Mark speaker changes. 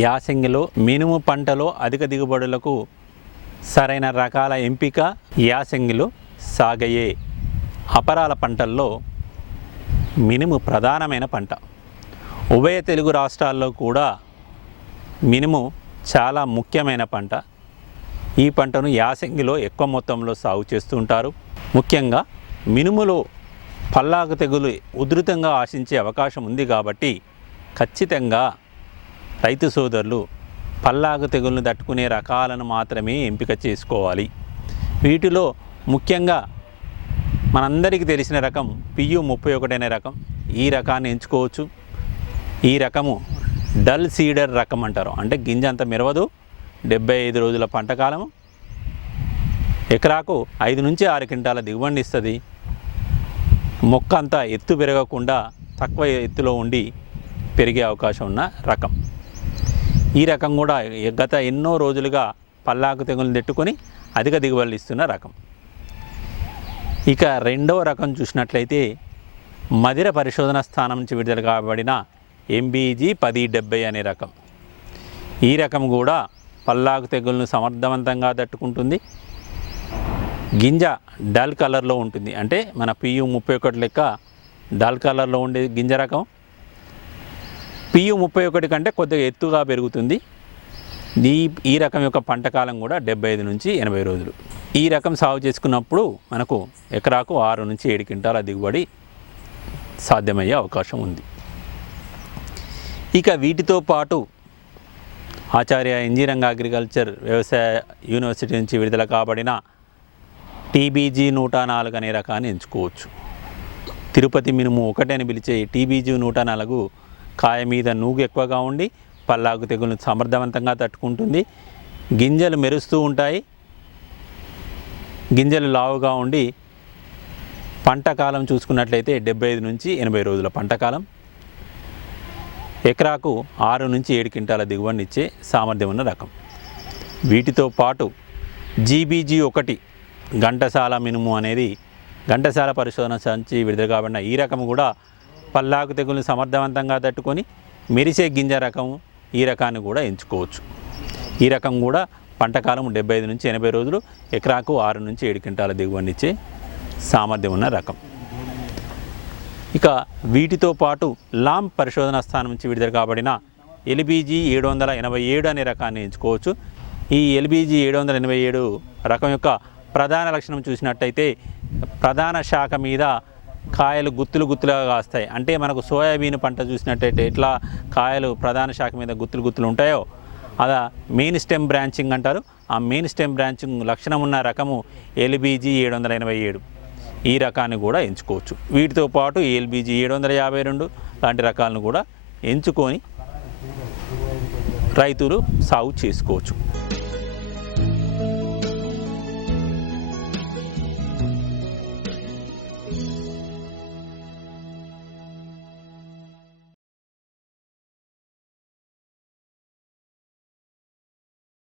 Speaker 1: యాసంగిలో మినుము పంటలో అధిక దిగుబడులకు సరైన రకాల ఎంపిక యాసంగిలో సాగయ్యే అపరాల పంటల్లో మినుము ప్రధానమైన పంట. ఉభయ తెలుగు రాష్ట్రాల్లో కూడా మినుము చాలా ముఖ్యమైన పంట. ఈ పంటను యాసంగిలో ఎక్కువ మొత్తంలో సాగు చేస్తూ ఉంటారు. ముఖ్యంగా మినుములో పల్లాకు తెగులు ఉధృతంగా ఆశించే అవకాశం ఉంది కాబట్టి ఖచ్చితంగా రైతు సోదరులు పల్లాకు తెగులను తట్టుకునే రకాలను మాత్రమే ఎంపిక చేసుకోవాలి. వీటిలో ముఖ్యంగా మనందరికీ తెలిసిన రకం పియు ముప్పై ఒకటి అనే రకం. ఈ రకాన్ని ఎంచుకోవచ్చు. ఈ రకము డల్ సీడర్ రకం అంటారు. అంటే గింజ అంత మెరవదు. డెబ్బై ఐదు రోజుల పంటకాలము ఎకరాకు ఐదు నుంచి ఆరు క్వింటాల దిగుబడి ఇస్తుంది. మొక్క అంతా ఎత్తు పెరగకుండా తక్కువ ఎత్తులో ఉండి పెరిగే అవకాశం ఉన్న రకం. ఈ రకం కూడా గత ఎన్నో రోజులుగా పల్లాకు తెగులు తట్టుకొని అధిక దిగుబడులు ఇస్తున్న రకం. ఇక రెండవ రకం చూసినట్లయితే మదిర పరిశోధన స్థానం నుంచి విడుదల కాబడిన ఎంబీజీ పది డెబ్బై అనే రకం. ఈ రకం కూడా పల్లాకు తెగులను సమర్థవంతంగా తట్టుకుంటుంది. గింజ డల్ కలర్లో ఉంటుంది. అంటే మన పియు ముప్పై ఒకటి లెక్క డల్ కలర్లో ఉండే గింజ రకం పియు ముప్పై ఒకటి కంటే కొద్దిగా ఎత్తుగా పెరుగుతుంది. ఈ ఈ రకం యొక్క పంట కాలం కూడా డెబ్బై ఐదు నుంచి ఎనభై రోజులు. ఈ రకం సాగు చేసుకున్నప్పుడు మనకు ఎకరాకు ఆరు నుంచి ఏడు క్వింటాల దిగుబడి సాధ్యమయ్యే అవకాశం ఉంది. ఇక వీటితో పాటు ఆచార్య ఇంజనీరింగ్ అగ్రికల్చర్ వ్యవసాయ యూనివర్సిటీ నుంచి విడుదల కాబడిన టీబీజీ నూట నాలుగు అనే రకాన్ని ఎంచుకోవచ్చు. తిరుపతి మినుము ఒకటని పిలిచే టీబీజీ నూట నాలుగు కాయ మీద నూగు ఎక్కువగా ఉండి పల్లాకు తెగులను సమర్థవంతంగా తట్టుకుంటుంది. గింజలు మెరుస్తూ ఉంటాయి. గింజలు లావుగా ఉండి పంట కాలం చూసుకున్నట్లయితే డెబ్బై ఐదు నుంచి ఎనభై రోజుల పంట కాలం. ఎకరాకు ఆరు నుంచి ఏడు క్వింటాల దిగుబడిని ఇచ్చే సామర్థ్యం ఉన్న రకం. వీటితో పాటు జీబీజీ ఒకటి ఘంటసాల మినుము అనేది ఘంటసాల పరిశోధన సంచి విడుదల కాబడిన ఈ రకం కూడా పల్లాకు తెగులను సమర్థవంతంగా తట్టుకొని మెరిసే గింజ రకం ఈ రకాన్ని కూడా ఎంచుకోవచ్చు. ఈ రకం కూడా పంటకాలం డెబ్బై ఐదు నుంచి ఎనభై రోజులు ఎకరాకు ఆరు నుంచి ఏడు క్వింటాల దిగుబడినిచ్చే సామర్థ్యం ఉన్న రకం. ఇక వీటితో పాటు లామ్ పరిశోధన స్థానం నుంచి విడుదల కాబడిన ఎల్బీజీ ఏడు వందల ఎనభై ఏడు అనే రకాన్ని ఎంచుకోవచ్చు. ఈ ఎల్బీజీ ఏడు వందల ఎనభై ఏడు రకం యొక్క ప్రధాన లక్షణం చూసినట్టయితే ప్రధాన శాఖ మీద కాయలు గుత్తులు గుత్తులుగా కాస్తాయి. అంటే మనకు సోయాబీన్ పంట చూసినట్టయితే ఎట్లా కాయలు ప్రధాన శాఖ మీద గుత్తులు గుత్తులు ఉంటాయో అలా మెయిన్ స్టెమ్ బ్రాంచింగ్ అంటారు. ఆ మెయిన్ స్టెమ్ బ్రాంచింగ్ లక్షణం ఉన్న రకము ఎల్బీజీ ఏడు వందల ఎనభై ఏడు. ఈ రకాన్ని కూడా ఎంచుకోవచ్చు. వీటితో పాటు ఎల్బీజీ ఏడు వందల యాభై రెండు లాంటి రకాలను కూడా ఎంచుకొని రైతులు సాగు చేసుకోవచ్చు.